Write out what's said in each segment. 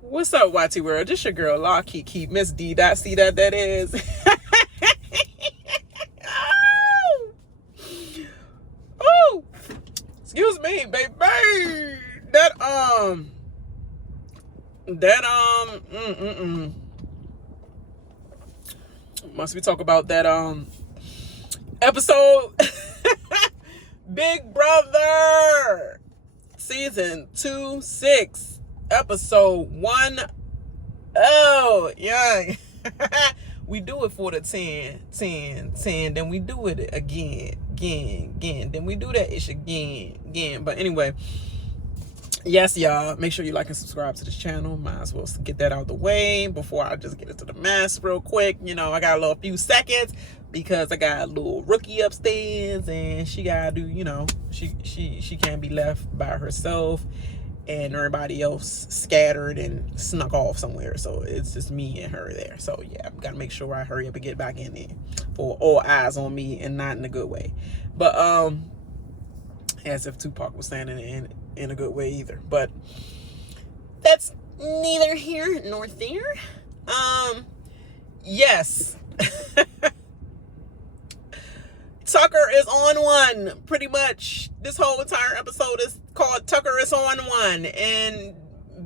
What's up, YT World? This your girl, Law Keep Miss D. See that is. Oh, excuse me, baby. Must we talk about that episode? Big Brother season 2, 6, episode 1. Oh, yeah. We do it for the 10, then we do it again, then we do that ish again. But anyway, yes, y'all, make sure you like and subscribe to this channel. Might as well get that out of the way before I just get into the mess real quick. You know, I got a little few seconds because I got a little rookie upstairs and she gotta do, you know, she can't be left by herself and everybody else scattered and snuck off somewhere. So it's just me and her there. So yeah, I've got to make sure I hurry up and get back in there for all eyes on me, and not in a good way. But as if Tupac was saying in a good way either. But that's neither here nor there. Yes. Tucker is on one, pretty much. This whole entire episode is called Tucker is on one, and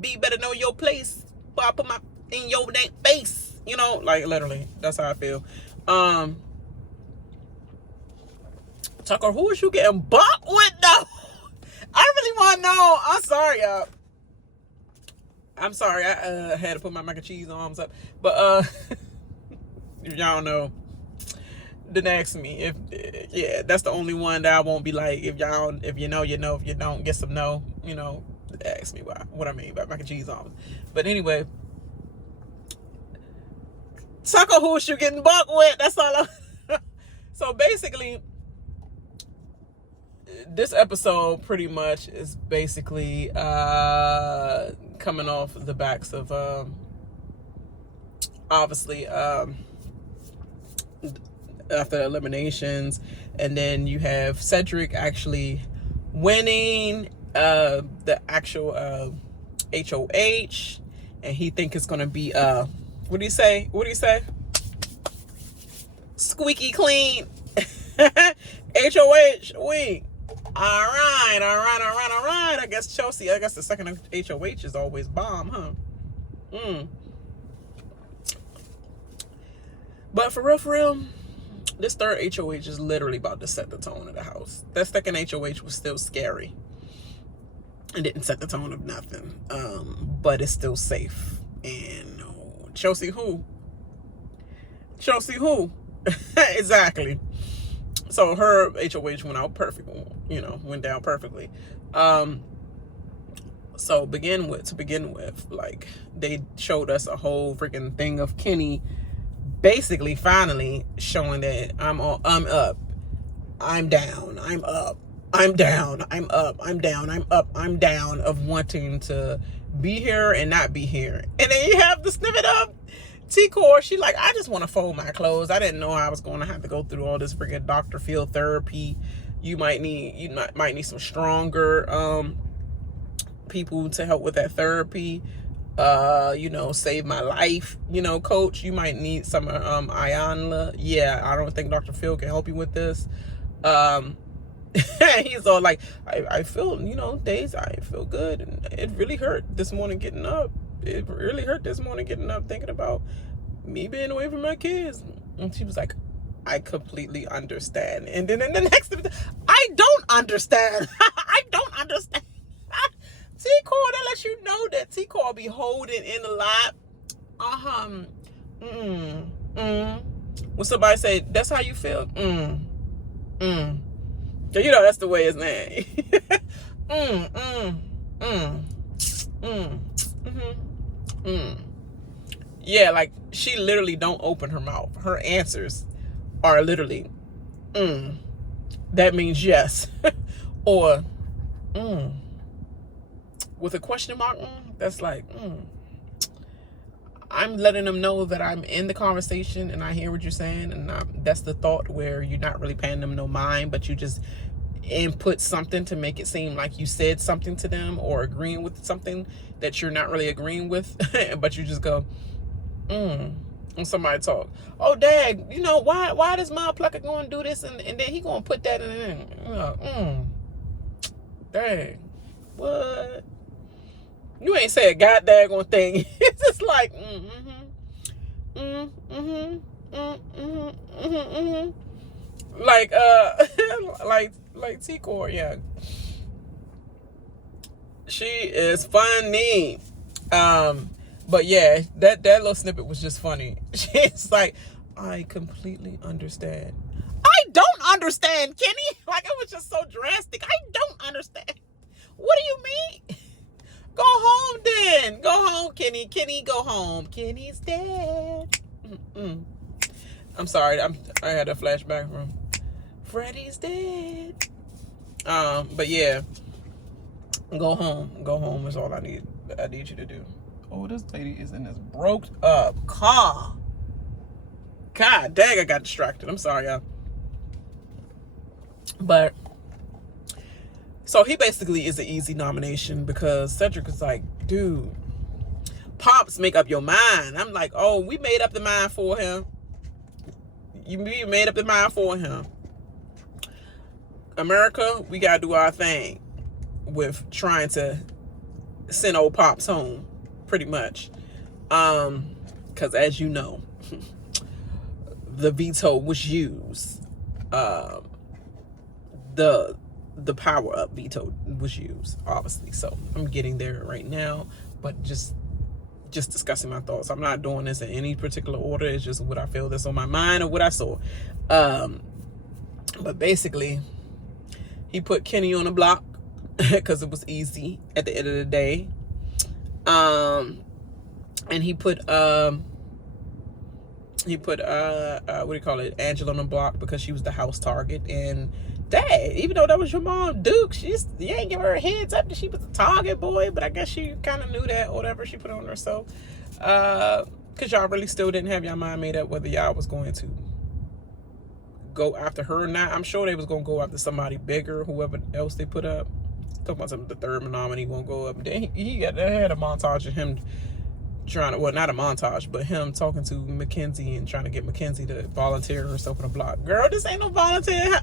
B better know your place before I put my in your damn face. You know, like literally, that's how I feel. Tucker, who is you getting bumped with though? I really want to know. I'm sorry, y'all. I'm sorry. I had to put my mac and cheese arms up, but if y'all know, then ask me. If yeah, that's the only one that I won't be like, if you know, you know. If you don't, get some no. You know, ask me what I mean by mac and cheese arms. But anyway, Tucker, who is you getting bucked with? That's all. So basically, this episode pretty much is basically coming off the backs of obviously after eliminations, and then you have Cedric actually winning the actual HOH, and he think it's gonna be what do you say squeaky clean. HOH week. All right. I guess the second HOH is always bomb, huh? But for real, this third HOH is literally about to set the tone of the house. That second HOH was still scary. It didn't set the tone of nothing. But it's still safe. And Chelsea who? Exactly. So her HOH went out perfect, went down perfectly. So to begin with, like, they showed us a whole freaking thing of Kenny basically finally showing that I'm up, I'm down, I'm up, I'm down, I'm up, I'm down, I'm up, I'm down, of wanting to be here and not be here. And then you have the snippet of T-Core. She like, I just want to fold my clothes. I didn't know I was going to have to go through all this freaking Dr. Phil therapy. You might need some stronger people to help with that therapy. Save my life. Coach, you might need some Ayanla. Yeah, I don't think Dr. Phil can help you with this. He's all like, I feel, days I feel good, and it really hurt this morning getting up. It really hurt this morning getting up thinking about me being away from my kids. And she was like, I completely understand. And then in the next, I don't understand. I don't understand. T-Core, that lets you know that T-Core be holding in a lot. When somebody say, that's how you feel? That's the way it's name. Yeah, like, she literally don't open her mouth. Her answers are literally, that means yes. Or, with a question mark, that's like, I'm letting them know that I'm in the conversation and I hear what you're saying, and that's the thought, where you're not really paying them no mind, but you just input something to make it seem like you said something to them or agreeing with something that you're not really agreeing with. But you just go, when somebody talk, oh dad, you know, why this motherfucker gonna do this, and then he gonna put that in, dang, what? You ain't say a goddamn thing. It's just like, like, like T-Core, yeah. She is funny. But yeah, that little snippet was just funny. She's like, I completely understand. I don't understand, Kenny. Like, it was just so drastic. I don't understand. What do you mean? Go home then. Go home, Kenny. Kenny, go home. Kenny's dead. I'm sorry. I had a flashback from Freddy's dead. But yeah, go home. Go home is all I need you to do. Oh, this lady is in this broke up car. God dang, I got distracted. I'm sorry, y'all. But so he basically is an easy nomination, because Cedric is like, dude, Pops, make up your mind. I'm like, oh, we made up the mind for him. We made up the mind for him. America, we gotta do our thing with trying to send old Pops home, pretty much. Because as you know, the veto was used. The power up veto was used, obviously. So I'm getting there right now, but just discussing my thoughts. I'm not doing this in any particular order. It's just what I feel that's on my mind or what I saw. But basically, he put Kenny on the block because it was easy at the end of the day. And he put what do you call it, Angela on the block, because she was the house target. And dad, even though that was your mom, Duke, you ain't give her a heads up that she was the target, boy. But I guess she kind of knew that, or whatever. She put it on herself, because y'all really still didn't have your mind made up whether y'all was going to go after her or not. I'm sure they was gonna go after somebody bigger, whoever else they put up. Talking about something, the third nominee won't go up. Then they had a montage of him trying to, well, not a montage, but him talking to Mackenzie and trying to get Mackenzie to volunteer herself on the block. Girl, this ain't no volunteer.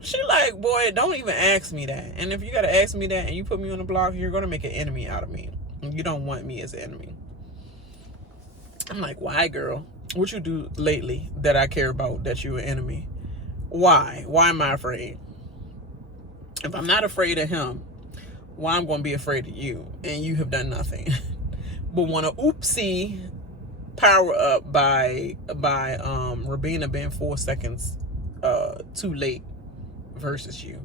She like, boy, don't even ask me that. And if you gotta ask me that and you put me on the block, you're gonna make an enemy out of me. And you don't want me as an enemy. I'm like, why, girl? What you do lately that I care about that you're an enemy? Why? Why am I afraid? If I'm not afraid of him, why I'm gonna be afraid of you? And you have done nothing. But want to oopsie power up by Rabina being 4 seconds too late versus you.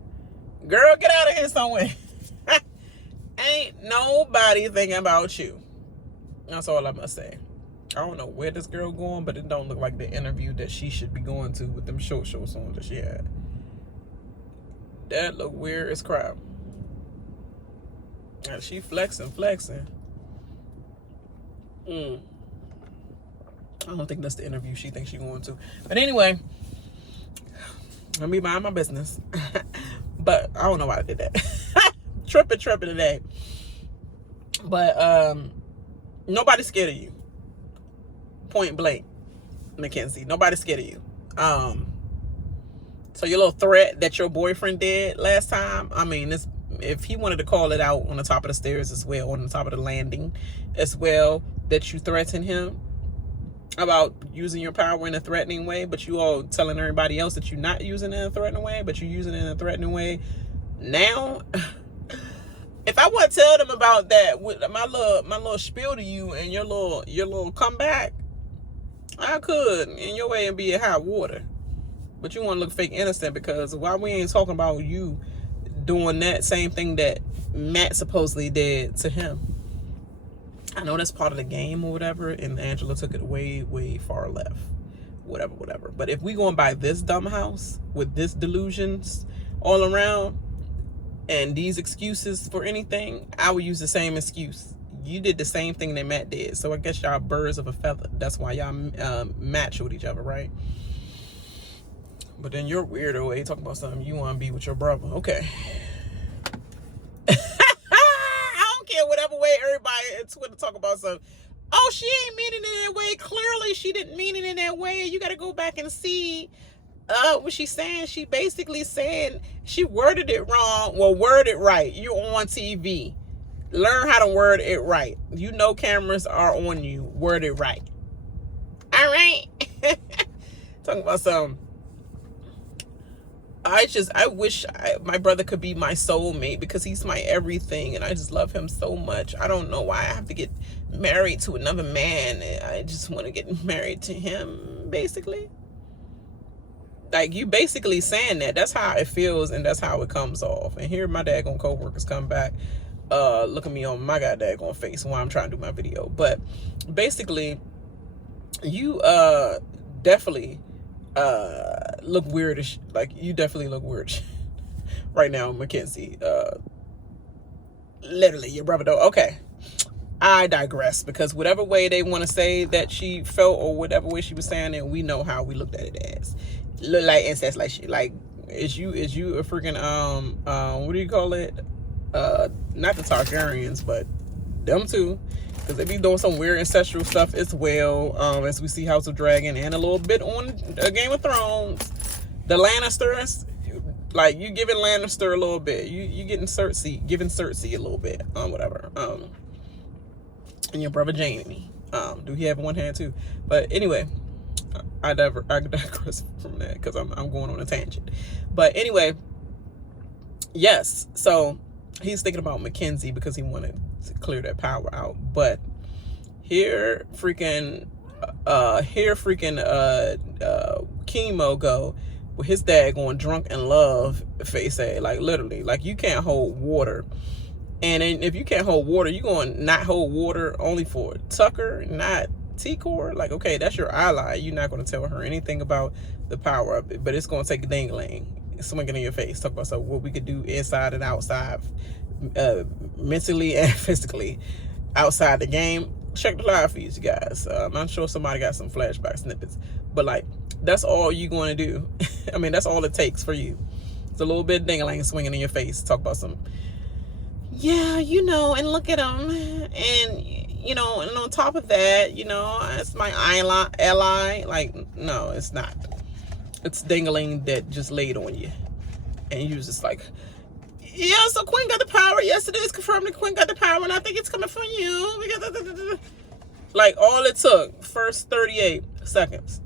Girl, get out of here somewhere. Ain't nobody thinking about you. That's all I must say. I don't know where this girl going, but it don't look like the interview that she should be going to with them short songs that she had. That look weird as crap. And she flexing. I don't think that's the interview she thinks she's going to. But anyway, let me mind my business. But I don't know why I did that. tripping today. But nobody's scared of you. Point blank, Mackenzie. Nobody's scared of you. So your little threat that your boyfriend did last time, I mean, if he wanted to call it out on the top of the stairs as well, on the top of the landing as well, that you threatened him about using your power in a threatening way, but you all telling everybody else that you're not using it in a threatening way, but you're using it in a threatening way now. If I want to tell them about that with my little spiel to you and your little comeback, I could in your way and be in hot water. But you want to look fake innocent, because why we ain't talking about you doing that same thing that Matt supposedly did to him. I know that's part of the game or whatever, and Angela took it way, way far left. Whatever. But if we going by this dumb house with this delusions all around and these excuses for anything, I would use the same excuse. you did the same thing that Matt did. So I guess y'all birds of a feather. That's why y'all match with each other, right? But then you're weirdo way talking about something you want to be with your brother. Okay. I don't care whatever way everybody in Twitter talk about something. Oh, she ain't mean it in that way. Clearly, she didn't mean it in that way. You got to go back and see what she's saying. She basically saying she worded it wrong. Well, word it right. You're on TV. Learn how to word it right. You know cameras are on you. Word it right. All right. Talking about something. I wish my brother could be my soulmate because he's my everything and I just love him so much. I don't know why I have to get married to another man. I just want to get married to him, basically. Like, you basically saying that. That's how it feels and that's how it comes off. And here my daggone co-workers come back, look at me on my goddamn face while I'm trying to do my video. But basically, you definitely look weirdish. Like, you definitely look weird right now, Mackenzie. Literally, your brother though. Okay, I digress, because whatever way they want to say that she felt or whatever way she was saying it, we know how we looked at it as. Look like incest, like shit. Like, is you a freaking what do you call it? Not the Targaryens, but them too. Because they be doing some weird ancestral stuff as well, as we see House of Dragon and a little bit on Game of Thrones. The Lannisters, like, you giving Lannister a little bit. You getting Cersei, giving Cersei a little bit, whatever. And your brother Jaime, do he have one hand too? But anyway, I digress from that because I'm going on a tangent. But anyway, yes. So he's thinking about Mackenzie because he wanted to clear that power out. But here freaking Chemo go with his dad going drunk in love face, like, literally, like, you can't hold water. And if you can't hold water, you going to not hold water only for Tucker, not T-Core? Like, okay, that's your ally. You're not going to tell her anything about the power of it, but it's going to take a dingling, swinging in your face, talk about what we could do inside and outside, mentally and physically, outside the game. Check the live feeds, you guys. I'm sure somebody got some flashback snippets, but like, that's all you're going to do. I mean, that's all it takes for you. It's a little bit of ding-a-ling swinging in your face. Talk about some, yeah, you know, and look at them, and you know, and on top of that, you know, it's my ally. Like, no, it's not. It's ding-a-ling that just laid on you, and you was just like, yeah, so Queen got the power. Yes, it is confirmed that Queen got the power, and I think it's coming from you. Like, all it took, first 38 seconds.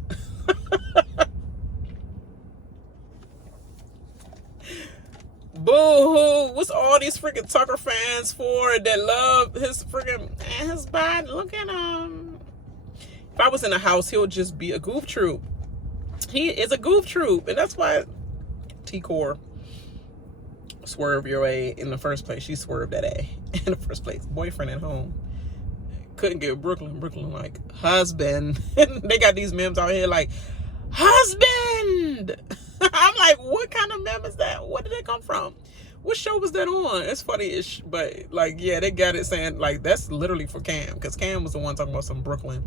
Boo-hoo. What's all these freaking Tucker fans for that love his freaking his body? Look at him. If I was in a house, he'll just be a goof troop. He is a goof troop, and that's why T-Core swerved your A in the first place. She swerved that A in the first place. Boyfriend at home. Couldn't get Brooklyn like husband. They got these memes out here like husband. I'm like, what kind of meme is that? Where did that come from? What show was that on? It's funny-ish, but like, yeah, they got it saying like that's literally for Cam, because Cam was the one talking about some Brooklyn.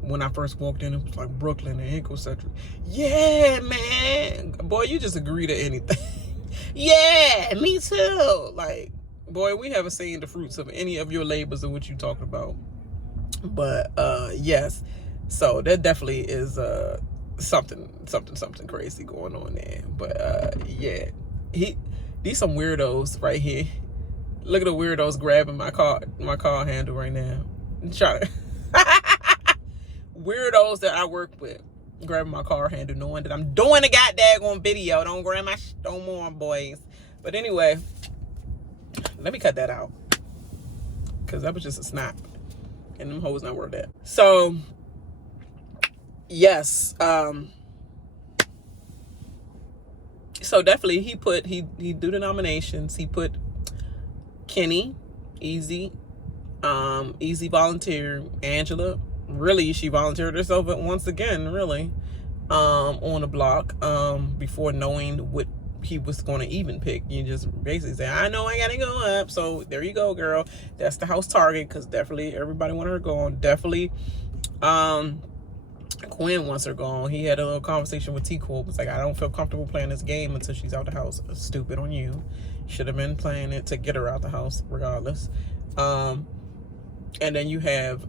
When I first walked in, it was like Brooklyn and Hinkle Central. Yeah, man. Boy, you just agree to anything. Yeah, me too. Like, boy, we haven't seen the fruits of any of your labors of what you talking about. But yes, so that definitely is something crazy going on there. But yeah, these some weirdos right here. Look at the weirdos grabbing my car handle right now. Weirdos that I work with grabbing my car handle, knowing that I'm doing a goddamn video. Don't grab my shit no more, boys. But anyway, let me cut that out, because that was just a snap, and them hoes not worth that. So yes, so definitely he do the nominations. He put Kenny, Easy volunteer, Angela, really, she volunteered herself once again, really, on the block, before knowing what he was going to even pick. You just basically say, I know I gotta go up, so there you go, girl. That's the house target, because definitely everybody wanted her gone. Definitely Quinn wants her gone. He had a little conversation with TVCO. It was like, I don't feel comfortable playing this game until she's out the house. Stupid on you. Should have been playing it to get her out the house regardless. And then you have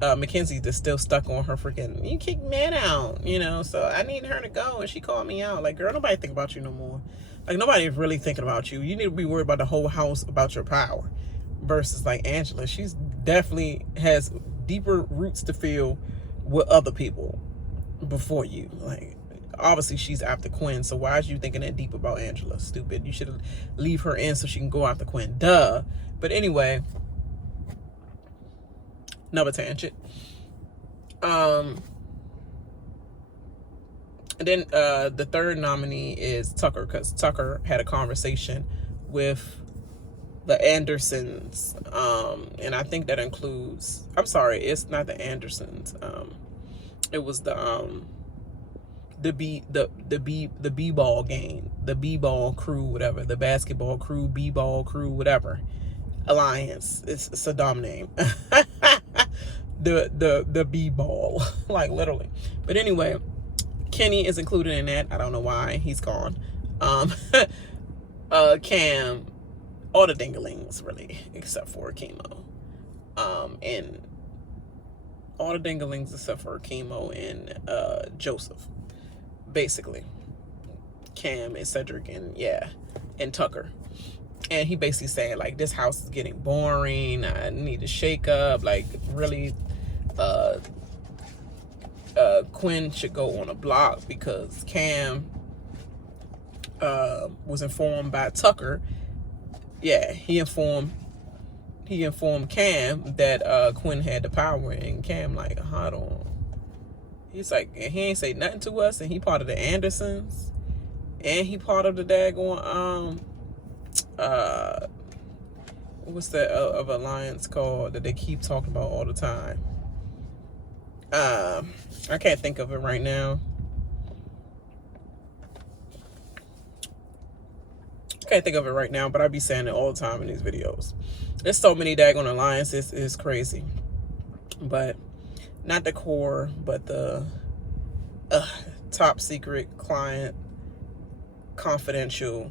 Mackenzie that's still stuck on her freaking, you kicked Matt out, you know, so I need her to go, and she called me out. Like, girl, nobody think about you no more. Like, nobody's really thinking about you. You need to be worried about the whole house, about your power, versus like Angela. She's definitely has deeper roots to feel with other people before you. Like, obviously she's after Quinn, so why is you thinking that deep about Angela? Stupid. You should leave her in so she can go after Quinn. Duh. But anyway, another tangent. And then the third nominee is Tucker, because Tucker had a conversation with the Andersons, and I think that includes, I'm sorry, it's not the Andersons, it was the b-ball game, the b-ball crew, whatever, the basketball crew, b-ball crew, whatever alliance. It's a dumb name. the b-ball, like literally. But anyway, Kenny is included in that. I don't know why he's gone. Cam, all the dinglings really, except for Chemo, and all the dinglings except for Chemo and Joseph, basically. Cam and Cedric and and Tucker. And he basically said, like, this house is getting boring. I need to shake up. Like, really, Quinn should go on a block, because Cam was informed by Tucker. Yeah, he informed Cam that Quinn had the power, and Cam like, hold on. He's like, and he ain't say nothing to us, and he part of the Andersons, and he part of the daggone what's that of alliance called that they keep talking about all the time? I can't think of it right now. But I be saying it all the time in these videos. There's so many daggone alliances, it's crazy. But not the core, but the top secret, client, confidential.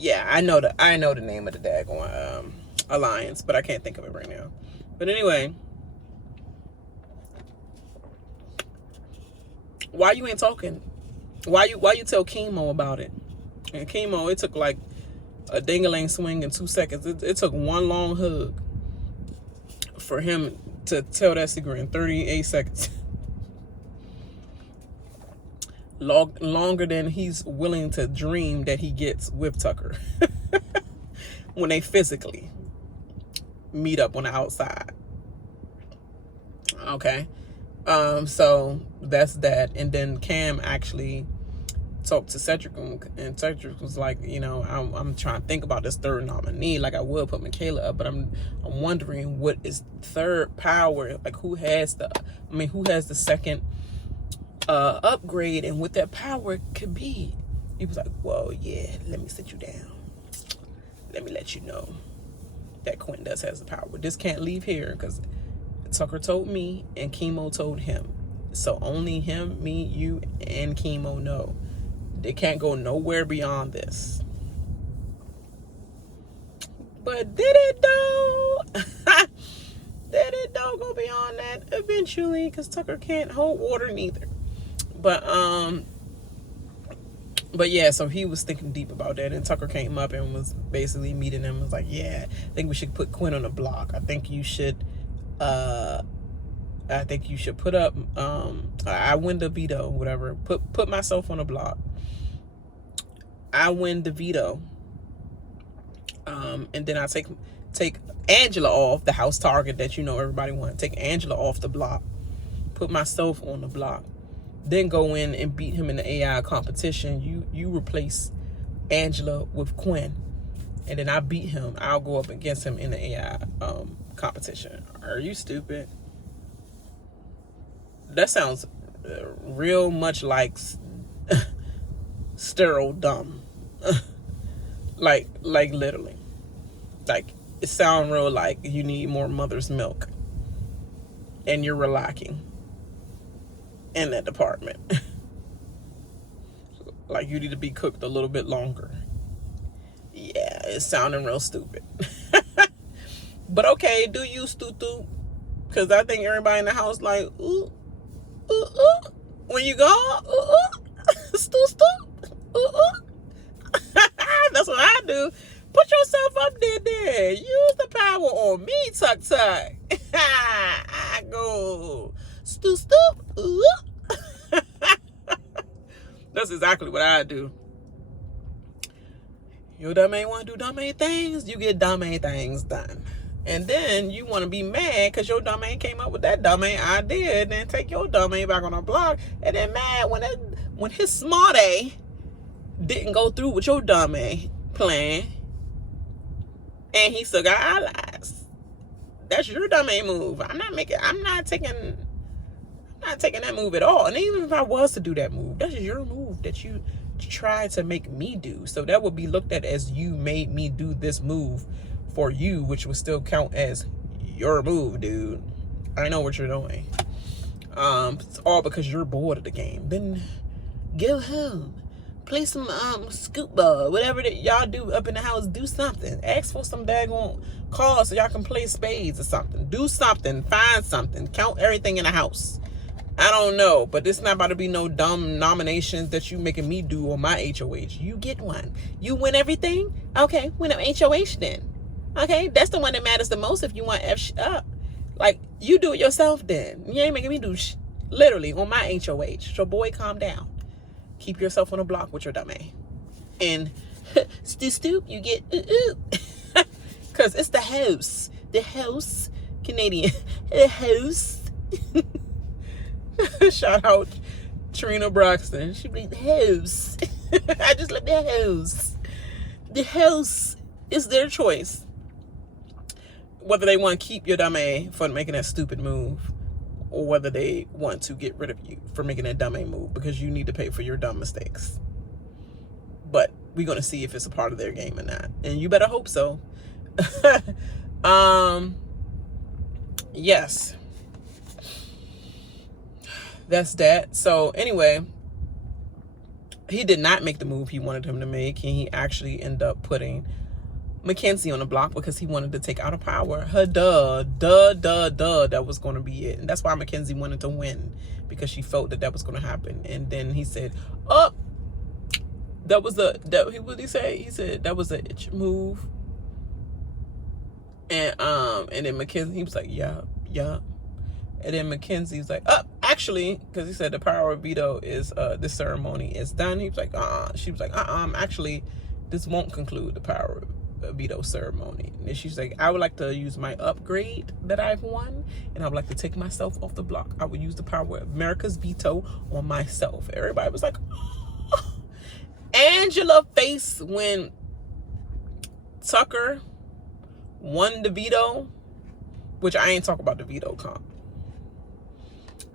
Yeah, I know the name of the daggone alliance, but I can't think of it right now. But anyway, why you ain't talking? Why you tell Chemo about it? And Chemo, it took like a ding-a-ling swing in 2 seconds. It took one long hug for him to tell that secret in 38 seconds. Longer than he's willing to dream that he gets with Tucker when they physically meet up on the outside. Okay. So that's that. And then Cam actually talked to Cedric, and Cedric was like, you know, I'm trying to think about this third nominee. Like, I would put Michaela up, but I'm wondering what is third power, like who has the second upgrade, and what that power could be. He was like, well, yeah, let me sit you down, let me let you know that Quinn does has the power. This can't leave here, because Tucker told me and Chemo told him, so only him, me, you, and Chemo know. They can't go nowhere beyond this. But did it though? Did it though go beyond that eventually? Because Tucker can't hold water neither. But yeah, so he was thinking deep about that, and Tucker came up and was basically meeting him. Was like, yeah, I think we should put Quinn on the block. I think you should put up I win the veto, whatever. Put myself on the block. I win the veto. And then I take Angela off, the house target that you know everybody wants. Take Angela off the block. Put myself on the block. Then go in and beat him in the AI competition. You replace Angela with Quinn. And then I beat him. I'll go up against him in the AI competition. Are you stupid? That sounds real much like sterile dumb. like literally. Like, it sounds real like you need more mother's milk. And you're relacking in that department. Like, you need to be cooked a little bit longer. Yeah, it's sounding real stupid. But okay, do you, Stu-Stu? Because I think everybody in the house like, ooh, ooh, ooh. When you go, ooh, ooh. Stu-Stu, ooh, ooh. That's what I do. Put yourself up there. Use the power on me, Tuck. I go, Stu-Stu, ooh. That's exactly what I do. Your dumb ain't want to do dumb ain't things, you get dumb ain't things done. And then you want to be mad because your dumb ain't came up with that dumb ain't idea, and then take your dumb ain't back on the block, and then mad when his smart A didn't go through with your dumb A plan, and he still got allies. That's your dumb A move. I'm not taking that move at all. And even if I was to do that move, that's your move that you tried to make me do. So that would be looked at as you made me do this move for you, which would still count as your move, dude. I know what you're doing. It's all because you're bored of the game. Then go home, play some scoop ball, whatever that y'all do up in the house. Do something. Ask for some daggone calls so y'all can play spades or something. Do something. Find something. Count everything in the house. I don't know, but this not about to be no dumb nominations that you making me do on my HOH. You get one. You win everything? Okay, win an HOH then. Okay, that's the one that matters the most if you want F up. Like, you do it yourself then. You ain't making me do literally on my HOH. So, boy, calm down. Keep yourself on the block with your dumb A. And stoop, you get because it's the house. The house, Canadian. The house. Shout out Trina Braxton. She be the house. I just love the house. The house is their choice. Whether they want to keep your dumb A for making that stupid move, or whether they want to get rid of you for making that dumb A move because you need to pay for your dumb mistakes. But we're going to see if it's a part of their game or not. And you better hope so. Yes. That's that. So anyway, he did not make the move he wanted him to make, and he actually ended up putting Mackenzie on the block because he wanted to take out of power her that was going to be it. And that's why Mackenzie wanted to win, because she felt that was going to happen. And then he said, oh, what did he say? He said that was a itch move. And then Mackenzie, he was like, yeah. And then Mackenzie was like, actually, because he said the power of veto is, this ceremony is done. He was like, She was like, actually, this won't conclude the power of veto ceremony. And she's like, I would like to use my upgrade that I've won, and I would like to take myself off the block. I would use the power of America's veto on myself. Everybody was like, oh. Angela face when Tucker won the veto, which I ain't talk about the veto comp.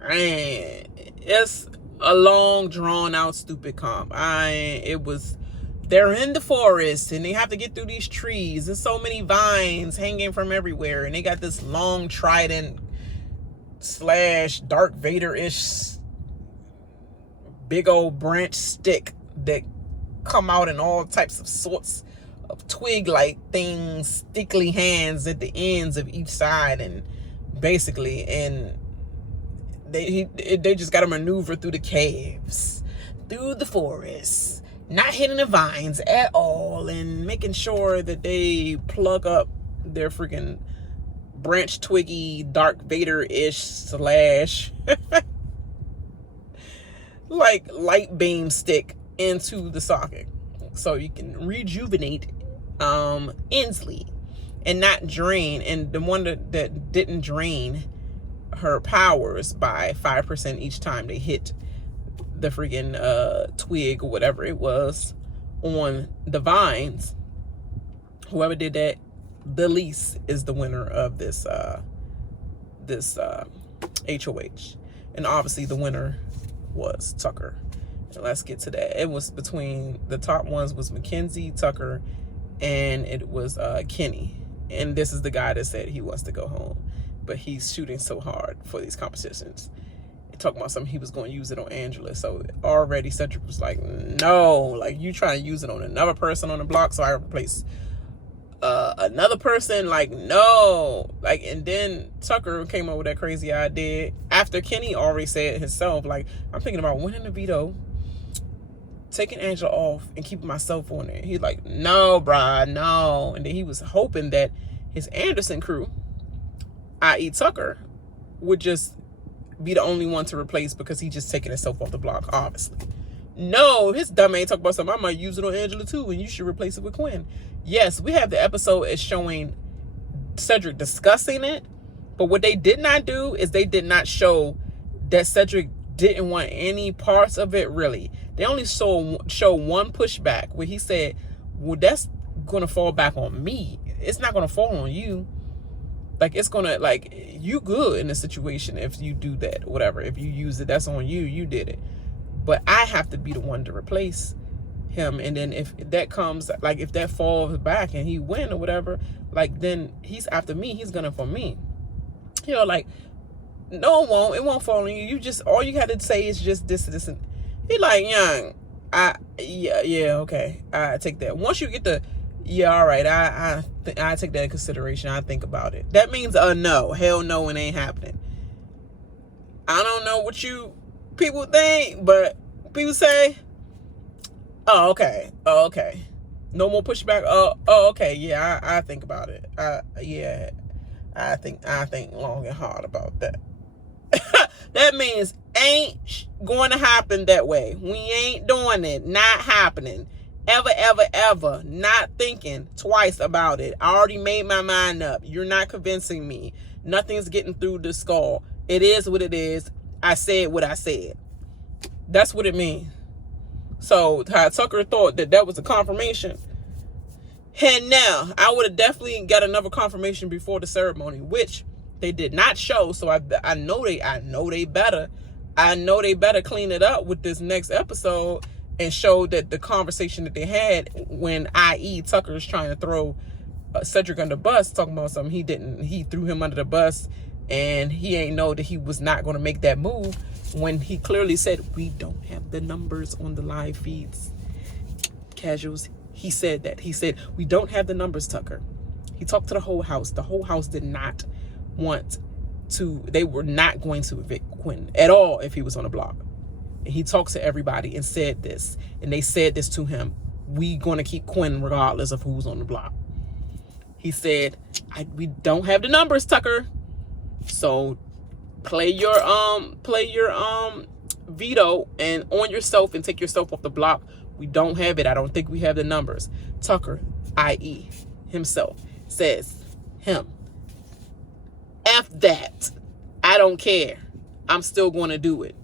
It's a long, drawn out, stupid comp. They're in the forest and they have to get through these trees. There's so many vines hanging from everywhere, and they got this long trident / Darth Vader-ish big old branch stick that come out in all types of sorts of twig-like things, stickly hands at the ends of each side, and basically, and they just got to maneuver through the caves, through the forest, not hitting the vines at all, and making sure that they plug up their freaking branch twiggy Darth Vader-ish / like light beam stick into the socket so you can rejuvenate Inslee and not drain. And the one that didn't drain her powers by 5% each time they hit the freaking twig or whatever it was on the vines, whoever did that the least is the winner of this HOH. And obviously the winner was Tucker. let's get to that. It was between, the top ones was Mackenzie, Tucker, and it was Kenny. And this is the guy that said he wants to go home, but he's shooting so hard for these competitions. Talking about something he was going to use it on Angela. So already Cedric was like, no, like, you trying to use it on another person on the block so I replace another person? Like, no. Like, and then Tucker came up with that crazy idea after Kenny already said himself, like, I'm thinking about winning the veto, taking Angela off, and keeping myself on there. He's like, no, bruh, no. And then he was hoping that his Anderson crew, i.e. Tucker, would just be the only one to replace because he just taking himself off the block, obviously. No, his dumb ain't talk about something. I might use it on Angela too, and you should replace it with Quinn. Yes, we have the episode is showing Cedric discussing it, but what they did not do is they did not show that Cedric didn't want any parts of it, really. They only show one pushback where he said, well, that's gonna fall back on me. It's not gonna fall on you. Like, it's gonna, like, you good in the situation if you do that, whatever. If you use it, that's on you. You did it. But I have to be the one to replace him. And then if that comes, like, if that falls back and he win or whatever, like, then he's after me. He's gonna for me. You know, like, no, it won't. It won't fall on you. You just, all you had to say is just this, and he like, young, yeah, okay. I take that. Once you get the, yeah, all right, I take that in consideration. I think about it. That means no. Hell no, it ain't happening. I don't know what you people think, but people say, oh, okay. No more pushback. Oh, okay. Yeah, I think about it. Yeah, I think long and hard about that. That means ain't going to happen that way. We ain't doing it. Not happening. Ever, not thinking twice about it. I already made my mind up. You're not convincing me. Nothing's getting through the skull. It is what it is. I said what I said. That's what it means. So Tucker thought that was a confirmation. And now I would have definitely got another confirmation before the ceremony, which they did not show. So I know they better clean it up with this next episode and show that the conversation that they had when, i.e. Tucker is trying to throw Cedric under the bus, talking about something he threw him under the bus, and he ain't know that he was not going to make that move when he clearly said, we don't have the numbers on the live feeds. Casuals, he said that. He said, we don't have the numbers, Tucker. He talked to the whole house. The whole house did not want to, they were not going to evict Quinn at all if he was on the block. And he talked to everybody and said this, and they said this to him. We going to keep Quinn regardless of who's on the block. He said, we don't have the numbers, Tucker. So play your veto and on yourself and take yourself off the block. We don't have it. I don't think we have the numbers. Tucker, i.e. himself, says him, F that. I don't care. I'm still going to do it.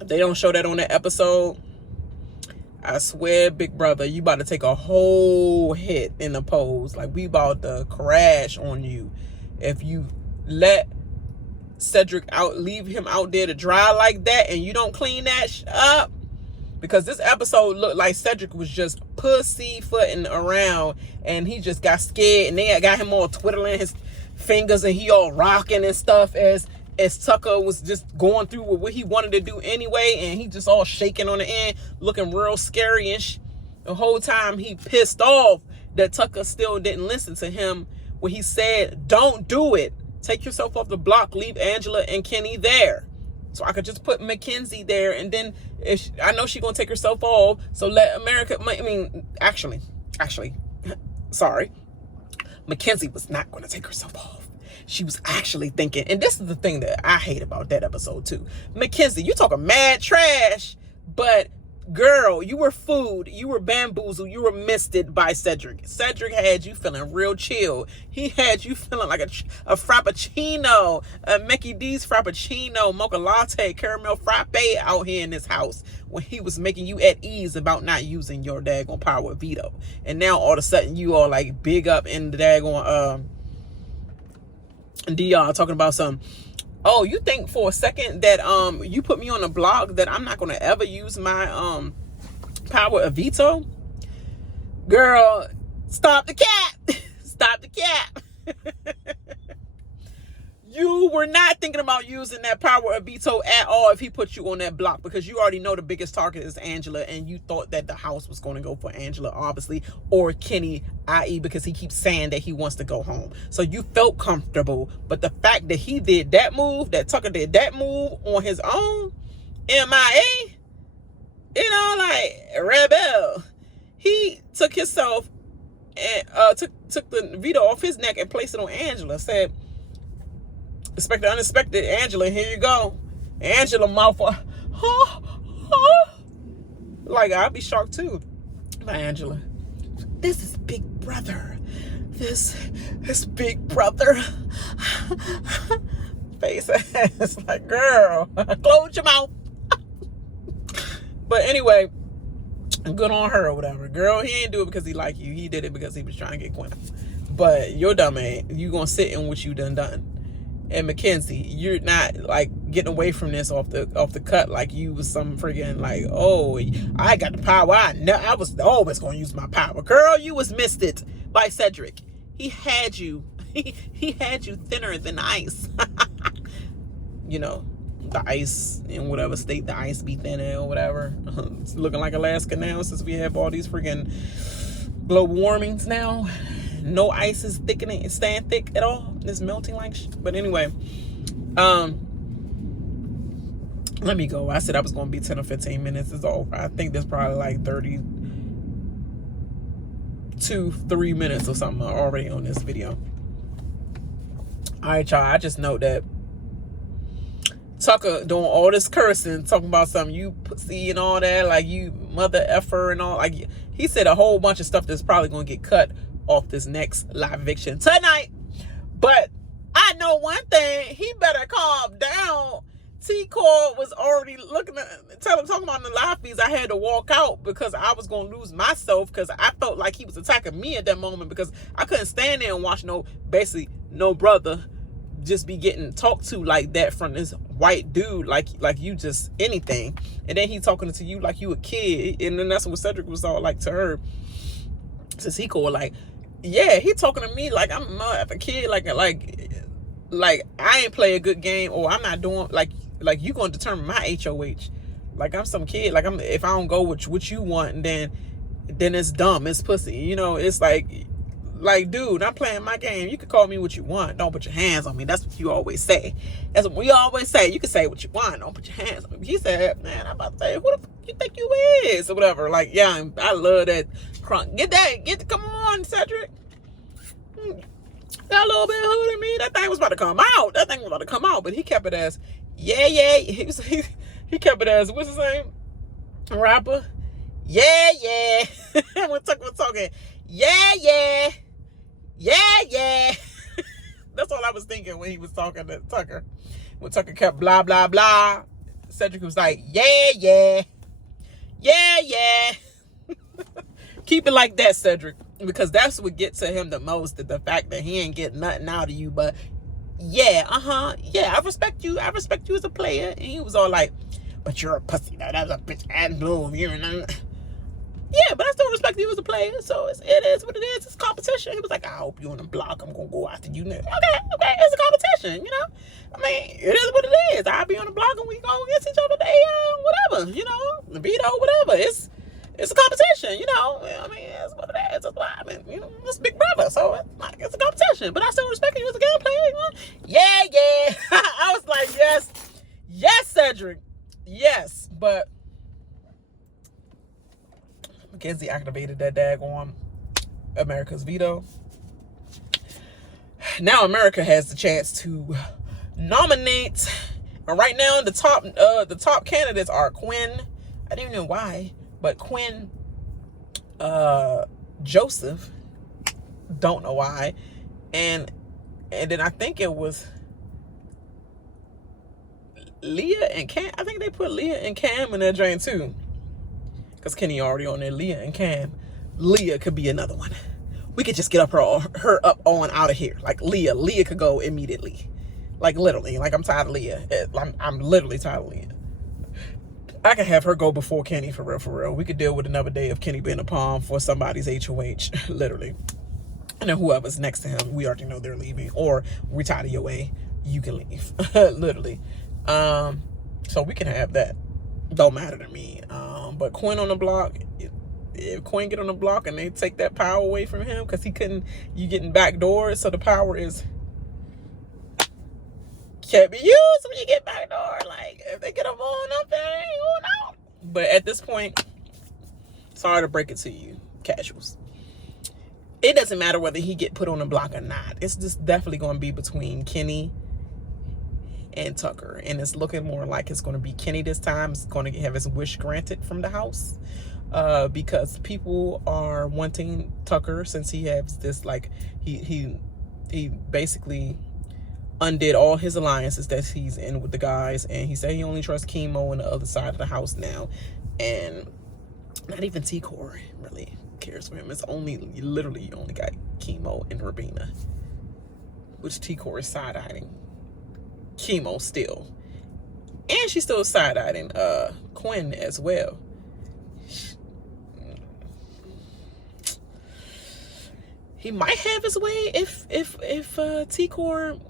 If they don't show that on that episode, I swear, big brother, you about to take a whole hit in the polls. Like, we about to crash on you if you let Cedric leave him out there to dry like that and you don't clean that up. Because this episode looked like Cedric was just pussyfooting around and he just got scared, and they got him all twiddling his fingers and he all rocking and stuff as Tucker was just going through with what he wanted to do anyway, and he just all shaking on the end, looking real scary-ish. The whole time he pissed off that Tucker still didn't listen to him when he said, don't do it. Take yourself off the block. Leave Angela and Kenny there. So I could just put Mackenzie there, and then I know she's going to take herself off, so let America, actually, sorry. Mackenzie was not going to take herself off. She was actually thinking, and this is the thing that I hate about that episode too. Mackenzie, you talking mad trash, but girl, you were fooled. You were bamboozled. You were misted by Cedric. Cedric had you feeling real chill. He had you feeling like a frappuccino, a Mickey D's frappuccino, mocha latte, caramel frappe out here in this house when he was making you at ease about not using your daggone power veto. And now all of a sudden you are like big up in the daggone DR talking about some, Oh, you think for a second that you put me on a blog that I'm not gonna ever use my power of veto? Girl, stop the cap. Stop the cap. You were not thinking about using that power of veto at all if he put you on that block, because you already know the biggest target is Angela, and you thought that the house was going to go for Angela, obviously, or Kenny, i.e. because he keeps saying that he wants to go home. So you felt comfortable, but the fact that he did that move, that Tucker did that move on his own, MIA, you know, like, rebel. He took himself and took the veto off his neck and placed it on Angela, said, expect the unexpected, Angela, here you go. Angela mouth, like, I'd be shocked too. By Angela, this is Big Brother. This is Big Brother. Face ass, like, girl, close your mouth. But anyway, good on her or whatever. Girl, he ain't do it because he like you. He did it because he was trying to get Quinn. But you're dumb, man. You gonna sit in what you done. And Mackenzie, you're not like getting away from this off the cut like you was some friggin' like, oh, I got the power. I was always gonna use my power. Girl, you was missed it by Cedric. He had you. He had you thinner than ice. You know, the ice in whatever state the ice be thin in or whatever. It's looking like Alaska now since we have all these friggin' global warmings now. No ice is thickening, it's staying thick at all. It's melting like but anyway, let me go. I said I was going to be 10 or 15 minutes. It's over. I think there's probably like 3 minutes or something already on this video. All right, y'all. I just know that Tucker doing all this cursing, talking about something you pussy and all that, like you mother effer and all. Like, he said a whole bunch of stuff that's probably going to get cut off this next live eviction tonight. But I know one thing, he better calm down. T-Core was already looking at talking about the live feeds. I had to walk out because I was going to lose myself, because I felt like he was attacking me at that moment, because I couldn't stand there and watch no brother just be getting talked to like that from this white dude, like you just anything. And then he talking to you like you a kid. And then that's what Cedric was all like to her. Since he called, like, yeah, he talking to me like I'm a kid, like I ain't play a good game, or I'm not doing like you gonna determine my HOH, like I'm some kid, like if I don't go with what you want, and then it's dumb, it's pussy, you know. It's like dude, I'm playing my game. You can call me what you want, don't put your hands on me. That's what you always say. That's what we always say. You can say what you want, don't put your hands on me. He said, man, I'm about to say, who the fuck you think you is, or whatever. Like, yeah, I love that crunk. Come on, Cedric. Got a little bit of hood in me. That thing was about to come out. But he kept it as, yeah. He kept it as, what's his name? Rapper? Yeah. When Tucker was talking, yeah. That's all I was thinking when he was talking to Tucker. When Tucker kept blah, blah, blah, Cedric was like, yeah. Keep it like that, Cedric, because that's what gets to him the most, the fact that he ain't getting nothing out of you. But yeah, I respect you as a player. And he was all like, but you're a pussy. That was a bitch ass move. You're yeah, but I still respect you as a player. So it is what it is. It's competition. He was like, I hope you on the block. I'm gonna go after you now. Okay, it's a competition, you know. I mean, it is what it is. I'll be on the block and we go against each other. Whatever, you know, the veto, whatever. It's a competition, you know. I mean, it's what it is. It's why, I mean, you know, it's Big Brother, so it's a competition. But I still respect you as a game player. You know? Yeah. I was like, yes, Cedric, yes. But Mackenzie activated that daggone America's veto. Now America has the chance to nominate. And right now, the top candidates are Quinn. I didn't even know why. But Quinn, Joseph, don't know why, and then I think it was Leah and Cam. I think they put Leah and Cam in that drain too, because Kenny already on there. Leah and Cam. Leah could be another one. We could just get her up on out of here. Like Leah could go immediately. Like, literally. Like, I'm tired of Leah. I'm literally tired of Leah. I could have her go before Kenny, for real. We could deal with another day of Kenny being a pawn for somebody's HOH, literally. And then whoever's next to him, we already know they're leaving. Or retire your way, you can leave, literally. So we can have that. Don't matter to me. But Quinn on the block, if Quinn get on the block and they take that power away from him, because you getting back doors, so the power can't be used when you get back door. Like, if they get a ball up there, ain't going out. But at this point, sorry to break it to you, casuals. It doesn't matter whether he get put on the block or not. It's just definitely going to be between Kenny and Tucker. And it's looking more like it's going to be Kenny this time. He's going to have his wish granted from the house. Because people are wanting Tucker, since he has this, like, he basically undid all his alliances that he's in with the guys, and he said he only trusts KiBone on the other side of the house now, and not even TVCO really cares for him. It's literally you only got KiBone and Rabina, which TVCO is side-eyeing KiBone still, and she's still side-eyeing Quinn as well. He might have his way if TVCO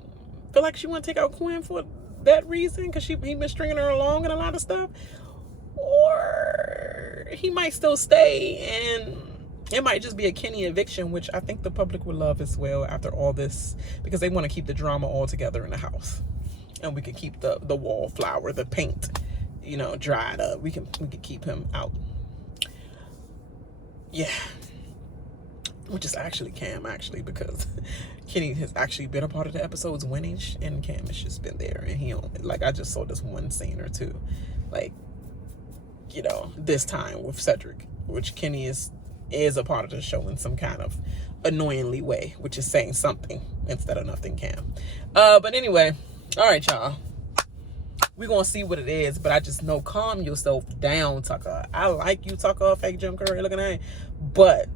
feel like she want to take out Quinn for that reason, because he been stringing her along and a lot of stuff, or he might still stay and it might just be a Kenny eviction, which I think the public would love as well after all this, because they want to keep the drama all together in the house, and we can keep the wallflower, the paint, dried up. We can keep him out. Yeah. Which is actually Cam, because Kenny has actually been a part of the episodes winning, and Cam has just been there, and he only, like, I just saw this one scene or two, like, this time with Cedric, which Kenny is a part of the show in some kind of annoyingly way, which is saying something instead of nothing, Cam. But anyway, all right, y'all. We're going to see what it is, but I just know, calm yourself down, Tucker. I like you, Tucker, fake Jim Curry looking at, but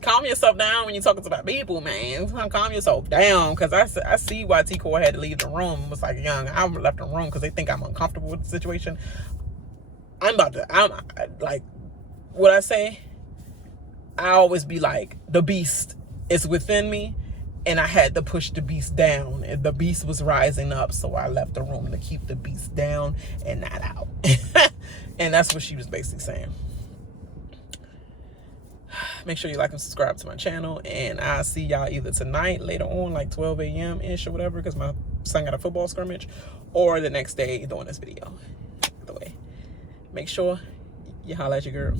calm yourself down when you're talking to my people, man. Calm yourself down, because I see why TVCO had to leave the room. It was like, young, I left the room because they think I'm uncomfortable with the situation. I'm like, what I say, I always be like, the beast is within me, and I had to push the beast down, and the beast was rising up, so I left the room to keep the beast down and not out. And that's what she was basically saying. Make sure you like and subscribe to my channel, and I'll see y'all either tonight, later on, like 12 a.m. ish or whatever, because my son got a football scrimmage, or the next day doing this video. Either way, make sure you holla at your girl.